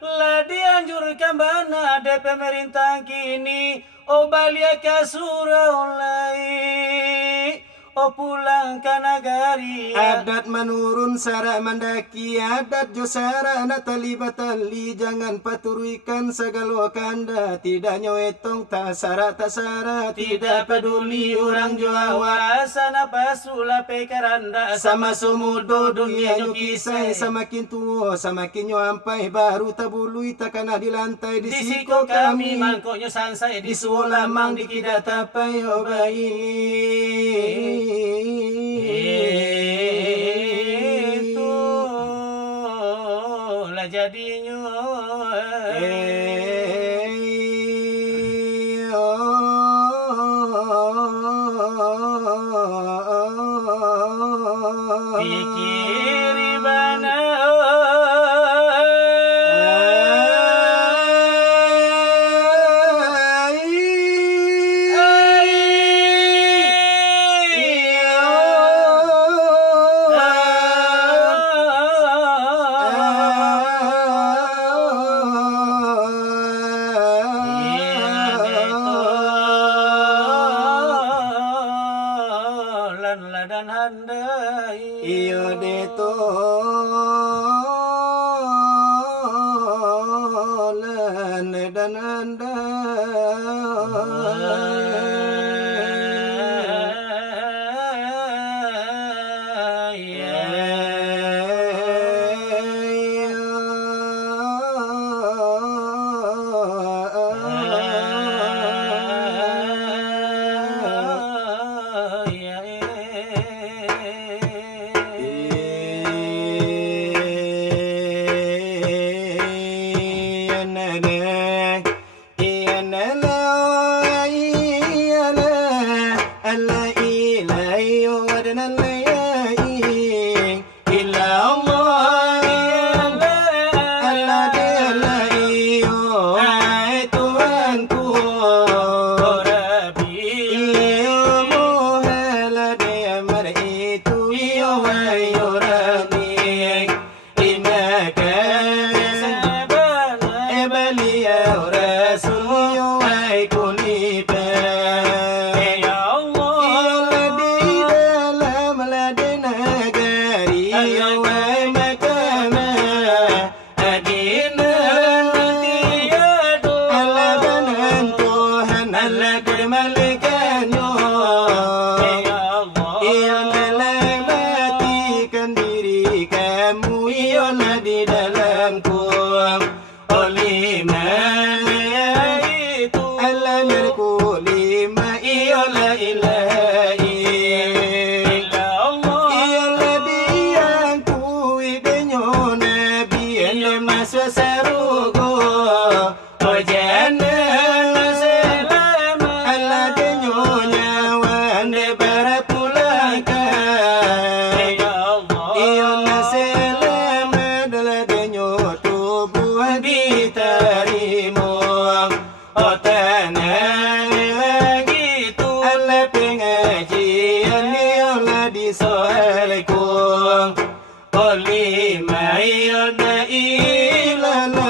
Lah dianjurkan bana de pemerintah kini, oh balik ke surau lai, oh pulang ke nagari. Adat menurun sara mendaki, adat jo sara na tali batali, jangan paturuikan segala kanda, tidak nyowetong tak sara, tidak peduli orang jo awas, sana pasula pekaranda, sama sumudo dunia nyo kisah, semakin tua semakin nyo ampai, baru tabului takana di lantai, di siko kami mangkoknya sansai, di sulamang di kidat tapai obai. Itulah jadinya. Pikir bana dan handai iyo deto lan dan di dalamku oleh itu Allah mirku lima iyalah ilahi Allah iyalah diangku idenyo nabi ele masuk sarugo ojana selama Allah denyo nyawa de barapulaka ya Allah iyalah diterima otanang gitu ala pengajian yola di soalku oleh mayona ilala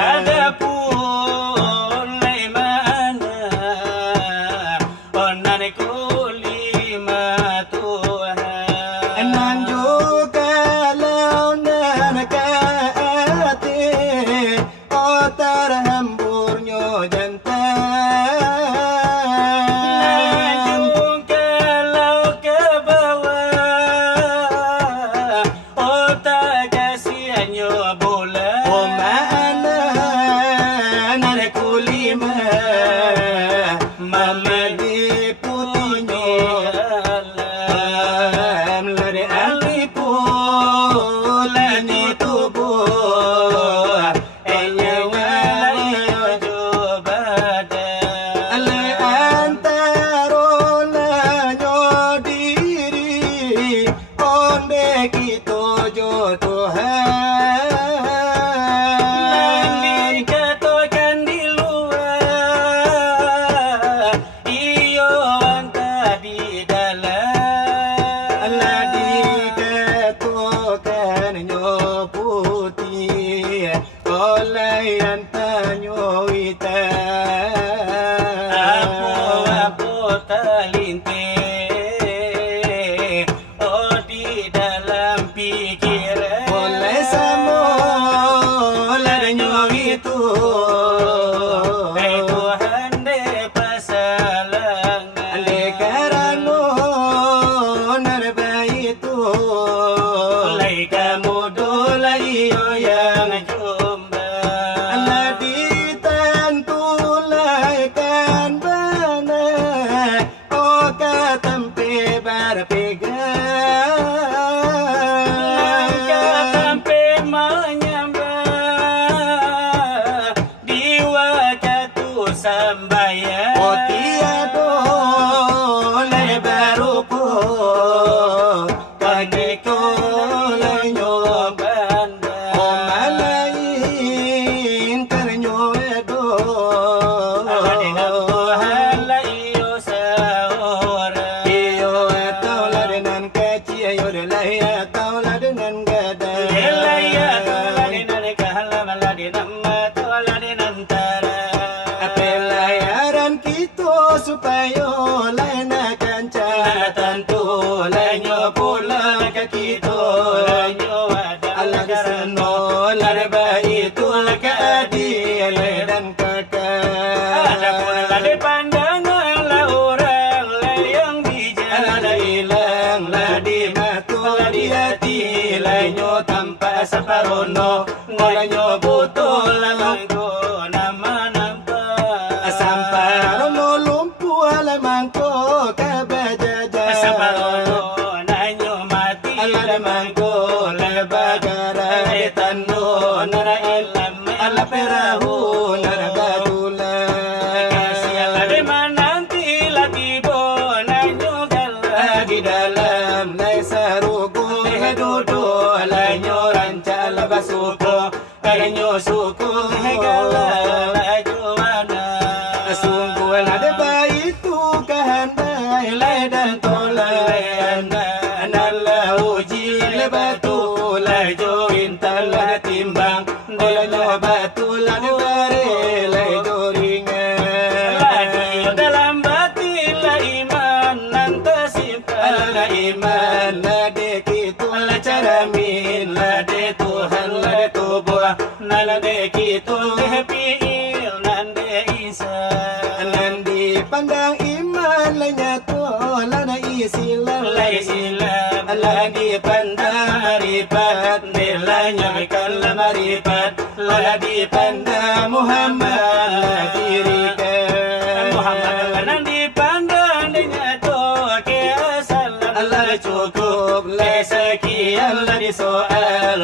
Ada pun Amadi putinyo Lari alipu Lani tubu Ale antaro lanyo diri Onde kito jo Tuhan Dikatakan di luar, iyo anta di dalam. Allah dikatakan nyo putih Oleh antanyo hitam Apo terlinting, oh di dalam pikiran. Oleh samo larnyo itu Tuhan de pasalangan. Ale karano narba itu Lai kamu dolai yo yang jumpa. Allah ditantulaikan bana Oh katampe berpegang Langkah sampai menyembah di waktu sembahyang. Oh tiado lebarupo Kagiko lanyo banda. Oh malain karnyo edo Tuhan la iyo seorang. Iyo atau ladenan kecil Iyo delai atau ladenan gadai Lelaya ladinan kahalam ladinan mata ladinan tara. Pelayaran kita supaya lain akan tentu lainnya pula ke kita Allah kesano larba itu keadil dan Ada pun kekal lade pandangan lah orang lah yang bijak. Ada hilang lah di matu lah di hati lainnya tanpa separono lainnya butuh lah Langko nama nampak. Sampai rono lumpuh lamangko kabajaja Sabarono nanyo mati. Ala mangko lebagara tanu nara ilam ala perahu nara badula Siapa di nanti latibo nanyo galah. di dalam lai sarugo dudu lainyo rancal basuko kainyo suku Galah lajuana. sungguh ada baitu kehandai lai dan tolai anallah uji lebatu lai join talah timbang dolanyo batu lai bare lai joringan Lagi dalam batin la iman nanti simpan. ala iman lade kitu la caramin lade Tuhan lade tubuh nalade kitu Piil nande isa. Nandi pandang iman lainnya tu lana isilam Lai silam. Allah dipandang marifat nilainya bikala marifat Allah dipandang Muhammad dirikan Muhammad